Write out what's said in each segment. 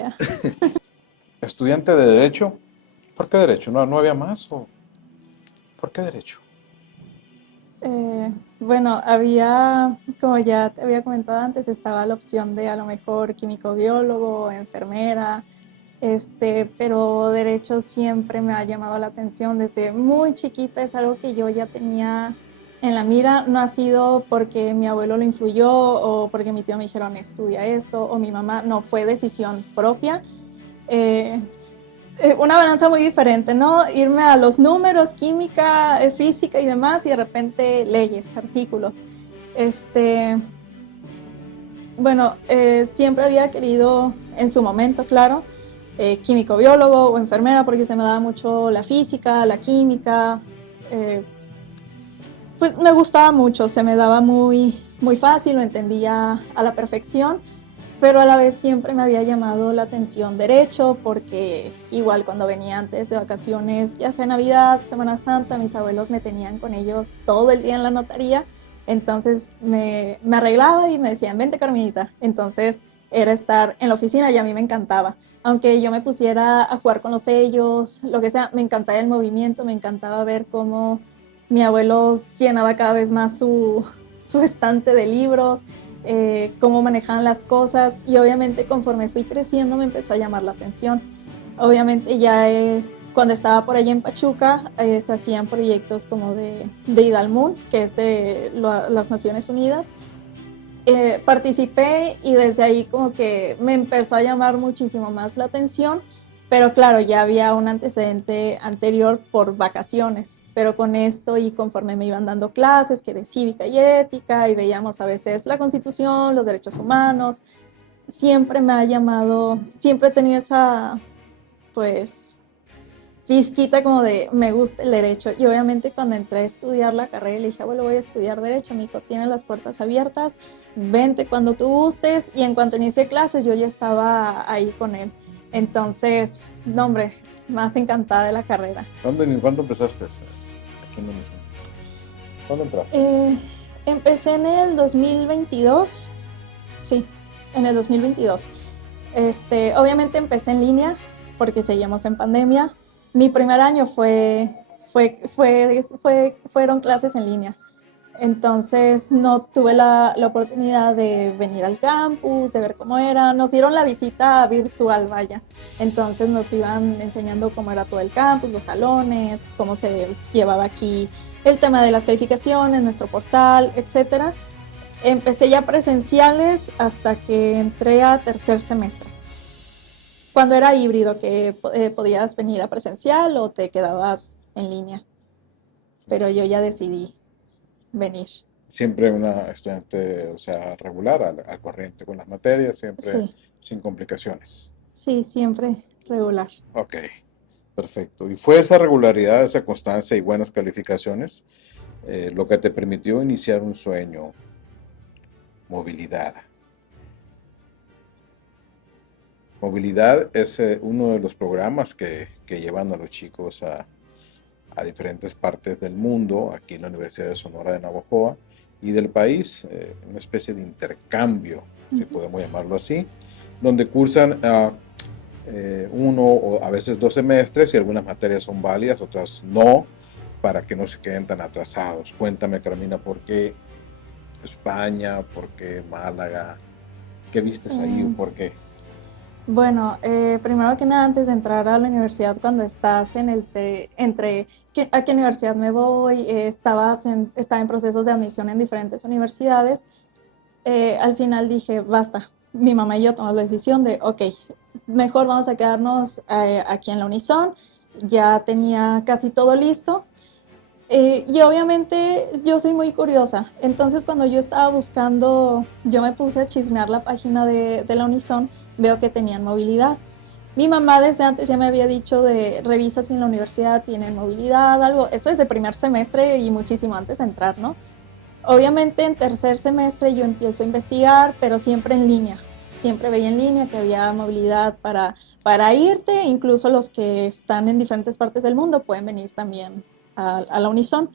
idea. Estudiante de Derecho. ¿Por qué Derecho? ¿No había más? ¿O por qué Derecho? Bueno, había, como ya te había comentado antes, estaba la opción de a lo mejor químico biólogo, enfermera, pero derecho siempre me ha llamado la atención desde muy chiquita, es algo que yo ya tenía en la mira, no ha sido porque mi abuelo lo influyó o porque mi tío me dijeron estudia esto o mi mamá, no, fue decisión propia. Eh, una balanza muy diferente, ¿no? Irme a los números, química, física y demás, y de repente leyes, artículos. Este, bueno, siempre había querido, en su momento, claro, químico biólogo o enfermera, porque se me daba mucho la física, la química. eh, pues me gustaba mucho, se me daba muy fácil, lo entendía a la perfección, pero a la vez siempre me había llamado la atención derecho, porque igual cuando venía antes de vacaciones, ya sea Navidad, Semana Santa, mis abuelos me tenían con ellos todo el día en la notaría, entonces me arreglaba y me decían, vente Carminita, entonces era estar en la oficina y a mí me encantaba, aunque yo me pusiera a jugar con los sellos, lo que sea, me encantaba el movimiento, me encantaba ver cómo mi abuelo llenaba cada vez más su estante de libros, cómo manejaban las cosas y obviamente conforme fui creciendo me empezó a llamar la atención. Obviamente ya cuando estaba por allá en Pachuca se hacían proyectos como de Idalmun, que es de las Naciones Unidas. Participé y desde ahí como que me empezó a llamar muchísimo más la atención, pero claro, ya había un antecedente anterior por vacaciones, pero con esto y conforme me iban dando clases, que de cívica y ética, y veíamos a veces la Constitución, los derechos humanos, siempre me ha llamado, siempre he tenido esa, pues, fisquita como de me gusta el derecho. Y obviamente cuando entré a estudiar la carrera le dije, bueno, voy a estudiar derecho. Me dijo, tienes las puertas abiertas, vente cuando tú gustes. Y en cuanto inicié clases yo ya estaba ahí con él. Entonces, no hombre, más encantada de la carrera. ¿Cuándo empezaste? Aquí no me sé. ¿Cuándo entraste? Empecé en el 2022, sí, en el 2022. Obviamente empecé en línea porque seguíamos en pandemia. Mi primer año fueron clases en línea. Entonces no tuve la oportunidad de venir al campus, de ver cómo era. Nos dieron la visita virtual, vaya. Entonces nos iban enseñando cómo era todo el campus, los salones, cómo se llevaba aquí el tema de las calificaciones, nuestro portal, etcétera. Empecé ya presenciales hasta que entré a tercer semestre. Cuando era híbrido, que podías venir a presencial o te quedabas en línea. Pero yo ya decidí venir. Siempre una estudiante, o sea, regular, al corriente con las materias, siempre Sí, sin complicaciones. sí, siempre regular. Ok, perfecto. ¿Y fue esa regularidad, esa constancia y buenas calificaciones lo que te permitió iniciar un sueño, movilidad? Movilidad es uno de los programas que llevan a los chicos a diferentes partes del mundo, aquí en la Universidad de Sonora de Navojoa y del país, una especie de intercambio, si podemos llamarlo así, donde cursan uno o a veces 2 semestres y algunas materias son válidas, otras no, para que no se queden tan atrasados. Cuéntame, Carmina, ¿por qué España? ¿Por qué Málaga? ¿Qué vistes ahí o Eh, por qué? bueno, primero que nada, antes de entrar a la universidad, cuando estás en a qué universidad me voy, estaba en procesos de admisión en diferentes universidades, al final dije, basta, mi mamá y yo tomamos la decisión de, ok, mejor vamos a quedarnos aquí en la Unison, ya tenía casi todo listo. Y obviamente yo soy muy curiosa, entonces cuando yo estaba buscando, yo me puse a chismear la página de la Unison, veo que tenían movilidad. Mi mamá desde antes ya me había dicho de revisa si en la universidad tienen movilidad, algo, esto es de primer semestre y muchísimo antes de entrar, ¿no? Obviamente en tercer semestre yo empiezo a investigar, pero siempre en línea. Siempre veía en línea que había movilidad para irte, incluso los que están en diferentes partes del mundo pueden venir también a la Unison.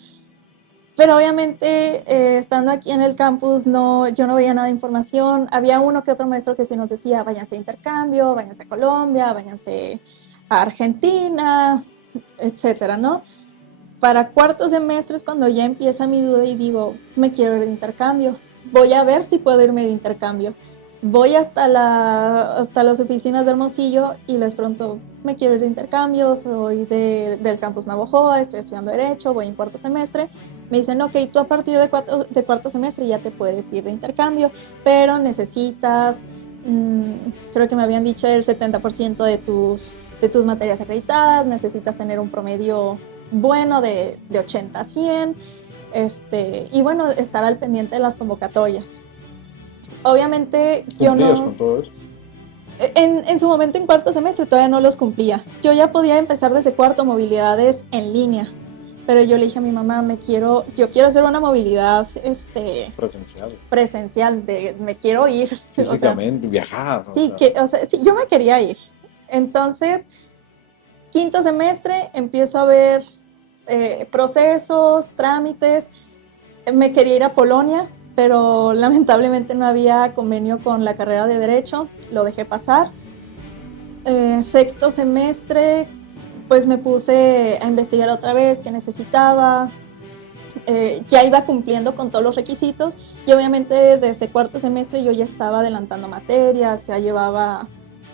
Pero obviamente, estando aquí en el campus, no, yo no veía nada de información. Había uno que otro maestro que sí nos decía, váyanse a intercambio, váyanse a Colombia, váyanse a Argentina, etcétera, ¿no? Para cuarto semestre es cuando ya empieza mi duda y digo, me quiero ir de intercambio. Voy a ver si puedo irme de intercambio. Voy hasta las oficinas de Hermosillo y les pregunto, me quiero ir de intercambio, soy del campus Navojoa, estoy estudiando Derecho, voy en cuarto semestre. Me dicen, ok, tú a partir de cuarto semestre ya te puedes ir de intercambio, pero necesitas, creo que me habían dicho el 70% de tus materias acreditadas, necesitas tener un promedio bueno de 80 a 100, y bueno, estar al pendiente de las convocatorias. Obviamente yo ¿Cumplías no, con todo eso? en su momento en cuarto semestre todavía no los cumplía. Yo ya podía empezar desde cuarto movilidades en línea, pero yo le dije a mi mamá, yo quiero hacer una movilidad presencial, me quiero ir. Físicamente, viajar. Sí, sí, yo me quería ir. Entonces, quinto semestre empiezo a ver procesos, trámites. Me quería ir a Polonia, pero lamentablemente no había convenio con la carrera de Derecho, lo dejé pasar. Sexto semestre, pues me puse a investigar otra vez qué necesitaba. Ya iba cumpliendo con todos los requisitos y obviamente desde cuarto semestre yo ya estaba adelantando materias,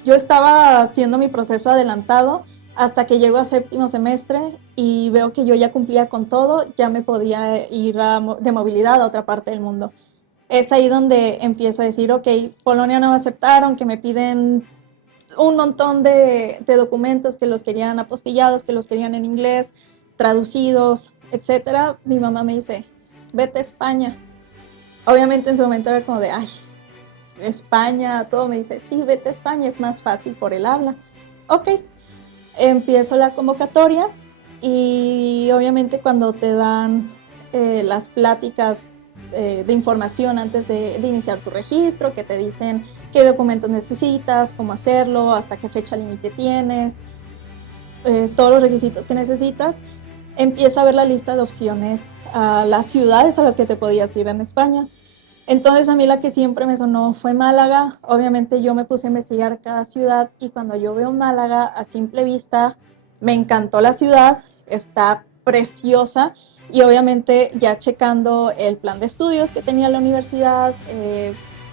yo estaba haciendo mi proceso adelantado hasta que llego a séptimo semestre y veo que yo ya cumplía con todo, ya me podía ir de movilidad a otra parte del mundo. Es ahí donde empiezo a decir, ok, Polonia no me aceptaron, que me piden un montón de documentos que los querían apostillados, que los querían en inglés, traducidos, etcétera. Mi mamá me dice, vete a España. Obviamente en su momento era como de, ay, España, todo. Me dice, sí, vete a España, es más fácil por el habla. Ok, empiezo la convocatoria y obviamente cuando te dan las pláticas de información antes de iniciar tu registro, que te dicen qué documentos necesitas, cómo hacerlo, hasta qué fecha límite tienes, todos los requisitos que necesitas, empiezo a ver la lista de opciones a las ciudades a las que te podías ir en España. Entonces a mí la que siempre me sonó fue Málaga. Obviamente yo me puse a investigar cada ciudad y cuando yo veo Málaga a simple vista, me encantó la ciudad, está preciosa y obviamente ya checando el plan de estudios que tenía la universidad,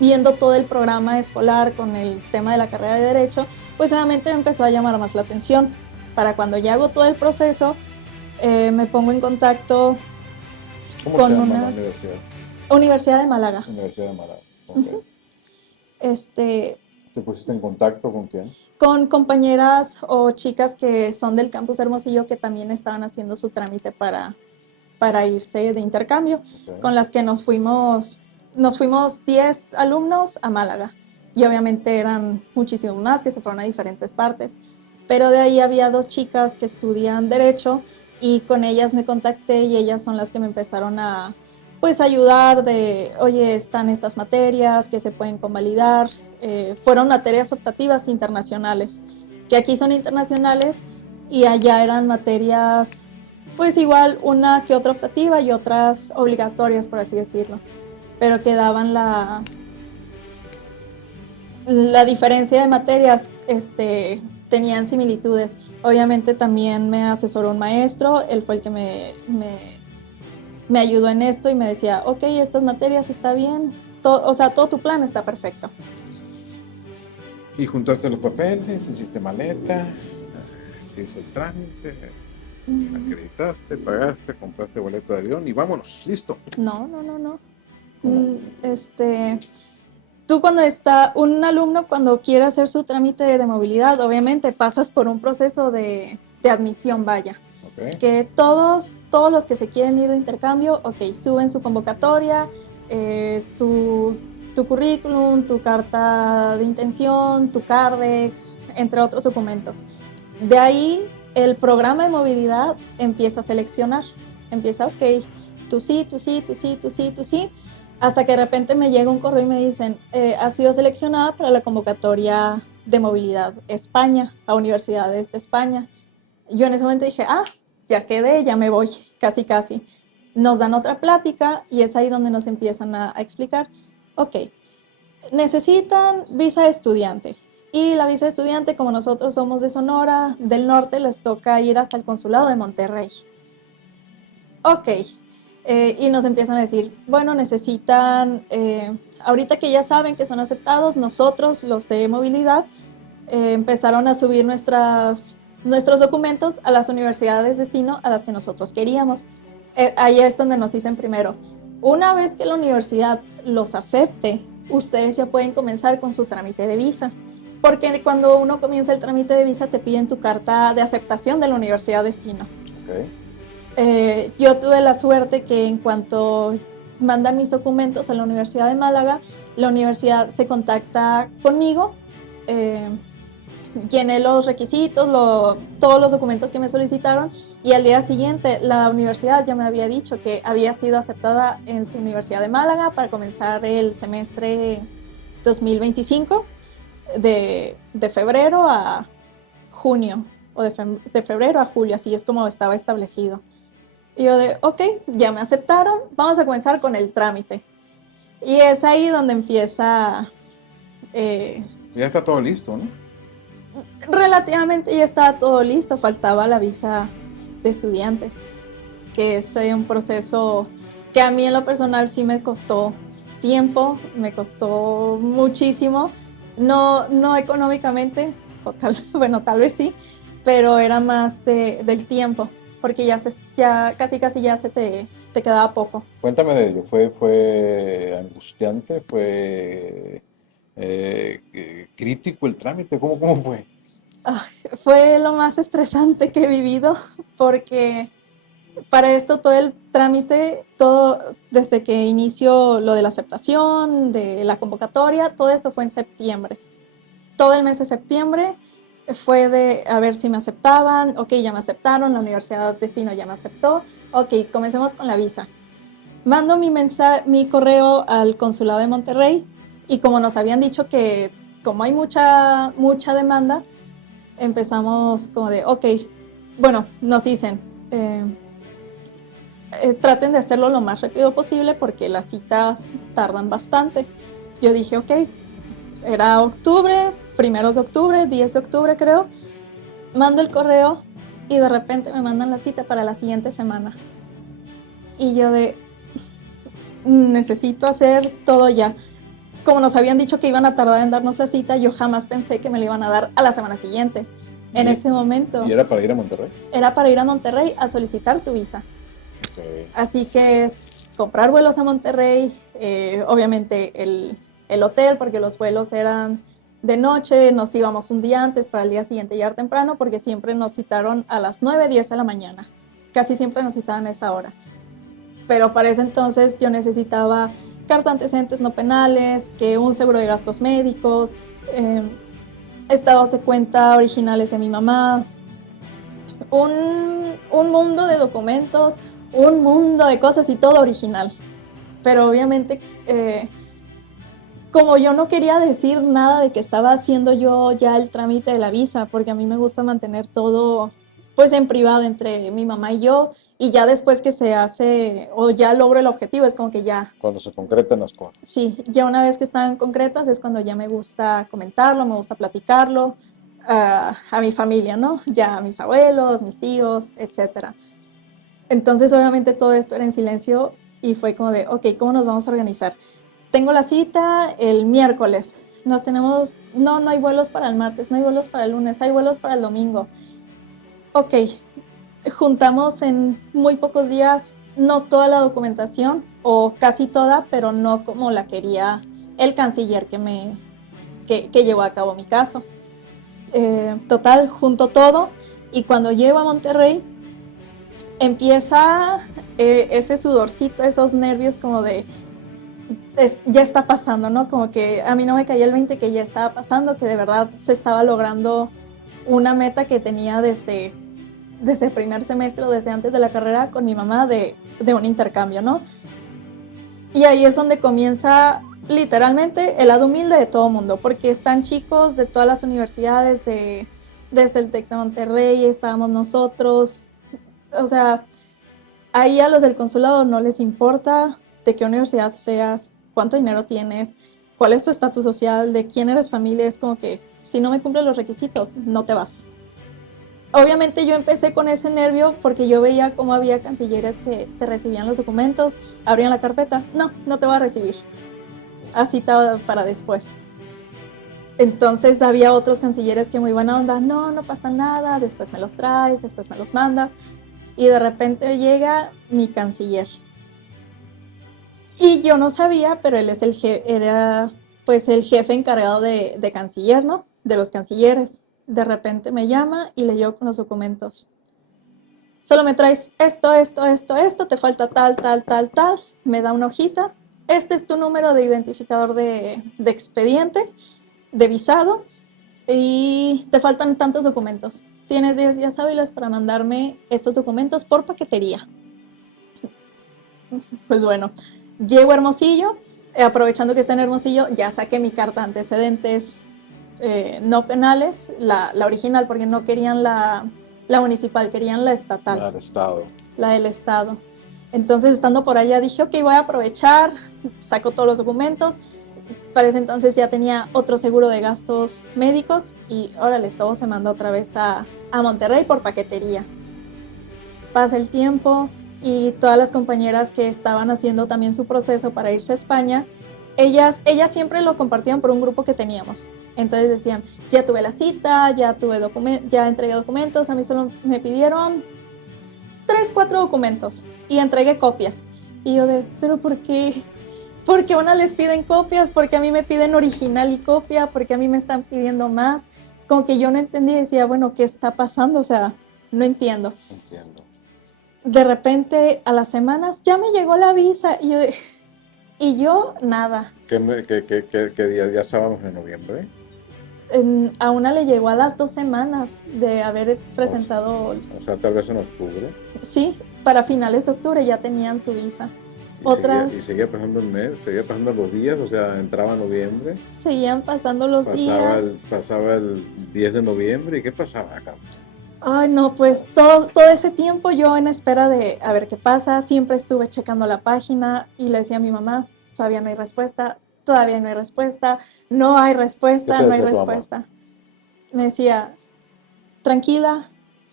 viendo todo el programa escolar con el tema de la carrera de Derecho, pues obviamente me empezó a llamar más la atención. Para cuando ya hago todo el proceso, me pongo en contacto ¿Cómo con se llama la una universidad? Universidad de Málaga. Universidad de Málaga. Okay. ¿Te pusiste en contacto con quién? Con compañeras o chicas que son del campus Hermosillo que también estaban haciendo su trámite para irse de intercambio, Okay. con las que nos fuimos 10 alumnos a Málaga y obviamente eran muchísimos más que se fueron a diferentes partes, pero de ahí había 2 chicas que estudian Derecho y con ellas me contacté y ellas son las que me empezaron a pues ayudar de, oye, están estas materias que se pueden convalidar. Fueron materias optativas internacionales, que aquí son internacionales y allá eran materias, pues igual una que otra optativa y otras obligatorias, por así decirlo, pero que daban la diferencia de materias, tenían similitudes. Obviamente también me asesoró un maestro, él fue el que me ayudó en esto y me decía, ok, estas materias está bien, o sea, todo tu plan está perfecto. Y juntaste los papeles, hiciste maleta, se hizo el trámite, acreditaste, pagaste, compraste boleto de avión y vámonos, listo. No. Tú un alumno cuando quiere hacer su trámite de movilidad, obviamente pasas por un proceso de admisión, vaya. Okay. Que todos los que se quieren ir de intercambio, ok, suben su convocatoria, tu currículum, tu carta de intención, tu Cardex, entre otros documentos. De ahí el programa de movilidad empieza a seleccionar, ok, tú sí, hasta que de repente me llega un correo y me dicen, has sido seleccionada para la convocatoria de movilidad España, a universidades de España. Yo en ese momento dije, ya quedé, ya me voy, casi. nos dan otra plática y es ahí donde nos empiezan a explicar, ok, necesitan visa de estudiante. Y la visa de estudiante, como nosotros somos de Sonora, del norte, les toca ir hasta el consulado de Monterrey. Ok, y nos empiezan a decir, bueno, necesitan, ahorita que ya saben que son aceptados, nosotros, los de movilidad, empezaron a subir nuestros documentos a las universidades destino a las que nosotros queríamos. Ahí es donde nos dicen primero, una vez que la universidad los acepte, ustedes ya pueden comenzar con su trámite de visa. Porque cuando uno comienza el trámite de visa te piden tu carta de aceptación de la universidad destino. Okay. Yo tuve la suerte que en cuanto mandan mis documentos a la Universidad de Málaga, la universidad se contacta conmigo, llené los requisitos, todos los documentos que me solicitaron y al día siguiente la universidad ya me había dicho que había sido aceptada en su Universidad de Málaga para comenzar el semestre 2025 de febrero a junio o de febrero a julio, así es como estaba establecido. Y yo de, ok, ya me aceptaron, vamos a comenzar con el trámite. Y es ahí donde empieza... Ya está todo listo, ¿no? Relativamente ya estaba todo listo, faltaba la visa de estudiantes, que es un proceso que a mí en lo personal sí me costó tiempo, me costó muchísimo, no económicamente, o tal vez sí, pero era más del tiempo, porque ya casi ya se te quedaba poco. Cuéntame de ello. ¿Fue angustiante? ¿Fue crítico el trámite? ¿Cómo fue? Ay, fue lo más estresante que he vivido, porque para esto todo el trámite, todo desde que inició lo de la aceptación, de la convocatoria, todo esto fue en septiembre. Todo el mes de septiembre fue de a ver si me aceptaban, ok, ya me aceptaron, la Universidad Destino ya me aceptó, ok, comencemos con la visa. Mando mi correo al Consulado de Monterrey y como nos habían dicho que como hay mucha demanda, empezamos como de, ok, bueno, nos dicen, traten de hacerlo lo más rápido posible porque las citas tardan bastante. Yo dije, ok, era octubre, primeros de octubre, 10 de octubre creo, mando el correo y de repente me mandan la cita para la siguiente semana. Y yo de, necesito hacer todo ya. Como nos habían dicho que iban a tardar en darnos la cita, yo jamás pensé que me la iban a dar a la semana siguiente. En ese momento. ¿Y era para ir a Monterrey? Era para ir a Monterrey a solicitar tu visa. Okay. Así que es comprar vuelos a Monterrey, obviamente el hotel, porque los vuelos eran de noche, nos íbamos un día antes para el día siguiente llegar temprano, porque siempre nos citaron a las 9, 10 de la mañana. Casi siempre nos citaban a esa hora. Pero para ese entonces yo necesitaba carta antecedentes no penales, que un seguro de gastos médicos, estados de cuenta originales de mi mamá, un mundo de documentos, un mundo de cosas y todo original. Pero obviamente, como yo no quería decir nada de que estaba haciendo yo ya el trámite de la visa, porque a mí me gusta mantener todo pues en privado entre mi mamá y yo, y ya después que se hace o ya logro el objetivo es como que ya... Cuando se concretan las cosas. Sí, ya una vez que están concretas es cuando ya me gusta comentarlo, me gusta platicarlo a mi familia, ¿no? Ya a mis abuelos, mis tíos, etcétera. Entonces obviamente todo esto era en silencio y fue como de, ok, ¿cómo nos vamos a organizar? Tengo la cita el miércoles, no hay vuelos para el martes, no hay vuelos para el lunes, hay vuelos para el domingo. Ok, juntamos en muy pocos días, no toda la documentación, o casi toda, pero no como la quería el canciller que llevó a cabo mi caso. Total, junto todo, y cuando llego a Monterrey, empieza ese sudorcito, esos nervios como de, ya está pasando, ¿no? Como que a mí no me caía el 20 que ya estaba pasando, que de verdad se estaba logrando una meta que tenía desde el primer semestre o desde antes de la carrera con mi mamá de un intercambio, ¿no? Y ahí es donde comienza literalmente el lado humilde de todo mundo, porque están chicos de todas las universidades, desde el TEC de Monterrey, estábamos nosotros, o sea, Ahí a los del consulado no les importa de qué universidad seas, cuánto dinero tienes, cuál es tu estatus social, de quién eres familia. Es como que si no me cumplen los requisitos, no te vas. Obviamente yo empecé con ese nervio porque yo veía cómo había cancilleres que te recibían los documentos, abrían la carpeta, no te voy a recibir, así para después. Entonces había otros cancilleres que muy buena onda, no pasa nada, después me los traes, después me los mandas. Y de repente llega mi canciller. Y yo no sabía, pero él es era pues el jefe encargado de canciller, ¿no? De los cancilleres. De repente me llama y le llevo con los documentos. Solo me traes esto, te falta tal. Me da una hojita. Este es tu número de identificador de expediente, de visado, y te faltan tantos documentos. Tienes 10 días hábiles para mandarme estos documentos por paquetería. Pues bueno, llego a Hermosillo, aprovechando que está en Hermosillo, ya saqué mi carta de antecedentes no penales, la original, porque no querían la municipal, querían la estatal. La del estado. La del estado. Entonces, estando por allá, dije, ok, voy a aprovechar, saco todos los documentos. Para ese entonces ya tenía otro seguro de gastos médicos y órale, todo se manda otra vez a Monterrey por paquetería. Pasa el tiempo y todas las compañeras que estaban haciendo también su proceso para irse a España, ellas siempre lo compartían por un grupo que teníamos. Entonces decían, ya tuve la cita, ya entregué documentos, a mí solo me pidieron 3, 4 documentos y entregué copias. Y yo ¿pero por qué? Porque a unas les piden copias, porque a mí me piden original y copia, porque a mí me están pidiendo más. Como que yo no entendía y decía, bueno, ¿qué está pasando? O sea, no entiendo. De repente, a las semanas, ya me llegó la visa y yo nada. ¿Qué día? Ya estábamos en noviembre. A una le llegó a las 2 semanas de haber presentado. O sea, tal vez en octubre. Sí, para finales de octubre ya tenían su visa. Y seguía pasando el mes, seguía pasando los días, o sea, entraba noviembre. Seguían pasando los días. Pasaba el 10 de noviembre, ¿y qué pasaba acá? Ay, no, pues todo ese tiempo yo en espera de a ver qué pasa, siempre estuve checando la página y le decía a mi mamá, todavía no hay respuesta, no hay respuesta. Me decía, tranquila,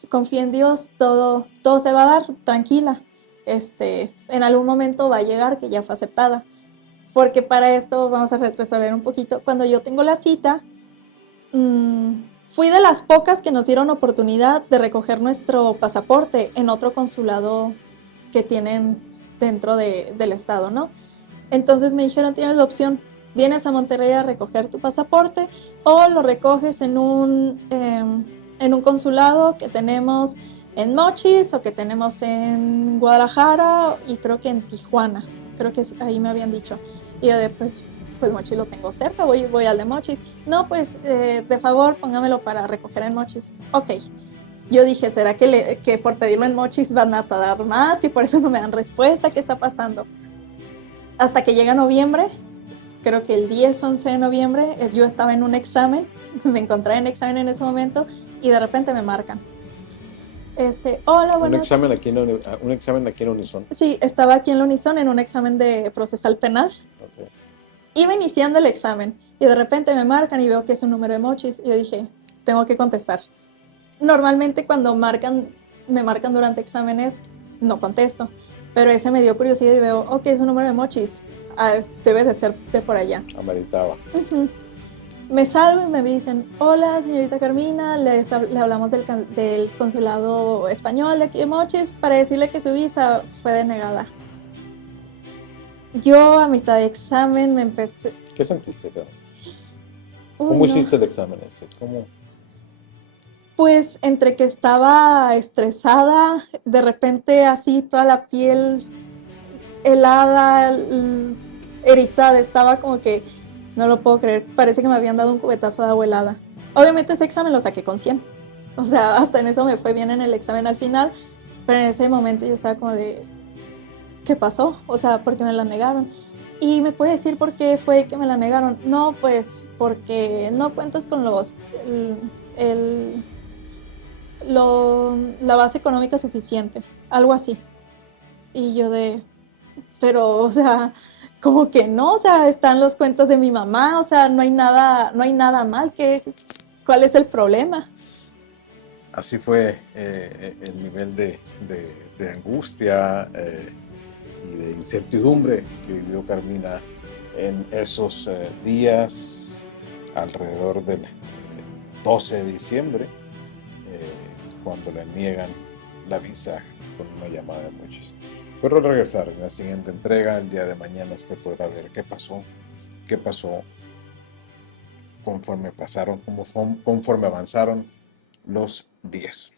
confía en Dios, todo se va a dar, tranquila. En algún momento va a llegar que ya fue aceptada. Porque para esto vamos a retroceder un poquito. Cuando yo tengo la cita, fui de las pocas que nos dieron oportunidad de recoger nuestro pasaporte en otro consulado que tienen dentro del estado, ¿no? Entonces me dijeron, tienes la opción, vienes a Monterrey a recoger tu pasaporte o lo recoges en un consulado que tenemos en Mochis o que tenemos en Guadalajara y creo que en Tijuana, creo que ahí me habían dicho. Y yo pues Mochis lo tengo cerca, voy al de Mochis. No, pues de favor póngamelo para recoger en Mochis. Ok. Yo dije, ¿será que por pedirlo en Mochis van a tardar más? Que por eso no me dan respuesta, ¿qué está pasando? Hasta que llega noviembre, creo que el 10, 11 de noviembre, yo estaba en un examen, me encontré en examen en ese momento y de repente me marcan. Hola, buenas. Un examen aquí en Unison. Sí, estaba aquí en la Unison en un examen de procesal penal. Okay. Iba iniciando el examen y de repente me marcan y veo que es un número de Mochis y yo dije, tengo que contestar. Normalmente cuando me marcan durante exámenes, no contesto, pero ese me dio curiosidad y veo, ok, es un número de Mochis, debe de ser de por allá. Ameritaba. Uh-huh. Me salgo y me dicen, hola señorita Carmina, le hablamos del consulado español de aquí de Mochis para decirle que su visa fue denegada. Yo a mitad de examen me empecé... ¿Qué sentiste, Carmen? ¿Cómo hiciste el examen ese? ¿Cómo? Pues entre que estaba estresada, de repente así toda la piel helada, erizada, estaba como que no lo puedo creer, parece que me habían dado un cubetazo de agua helada. Obviamente ese examen lo saqué con 100, o sea, hasta en eso me fue bien en el examen al final, pero en ese momento yo estaba como de, ¿qué pasó? O sea, ¿por qué me la negaron? ¿Y me puede decir por qué fue que me la negaron? No, pues porque no cuentas con la base económica suficiente, algo así. Y yo pero, o sea, como que no, o sea, están los cuentos de mi mamá, o sea, no hay nada mal, ¿cuál es el problema? Así fue el nivel de angustia y de incertidumbre que vivió Carmina en esos días alrededor del 12 de diciembre, cuando le niegan la visa con una llamada de muchos. Pero al regresar en la siguiente entrega, el día de mañana, usted podrá ver qué pasó conforme pasaron, conforme avanzaron los días.